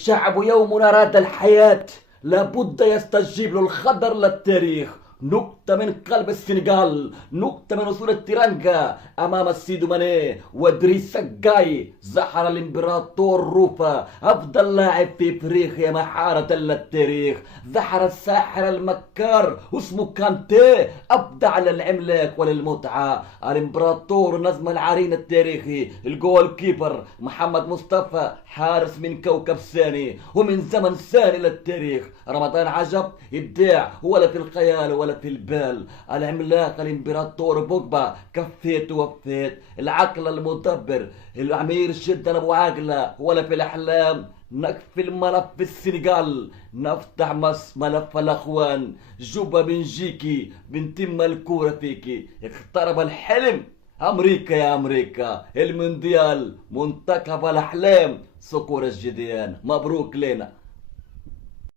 شعب يوم أراد الحياة لابد يستجيب له الخضر للتاريخ. نكتة من قلب السنغال، نكتة من أصول التيرانجا أمام السيدو ماني ودريس سجاي. زحر الإمبراطور روفا أفضل لاعب في إفريقيا محارة للتاريخ. زحر الساحر المكار اسمه كانتي أبدع للعملاق وللمتعة. الإمبراطور نجم العرين التاريخي الجول كيبر محمد مصطفى حارس من كوكب ثاني ومن زمن ثاني للتاريخ. رمضان عجب إبداع ولا في الخيال ولا في البال. العملاق الامبراطور بوجبا كفيت ووفيت. العقل المدبر الامير جدا ابو عاقله ولا في الاحلام. نقفل ملف السنغال نفتح ملف الاخوان. جوبا بنجيكي بنتم الكوره فيكي. اقترب الحلم امريكا يا امريكا. المونديال منتخب الاحلام. صقور الجديان مبروك لنا.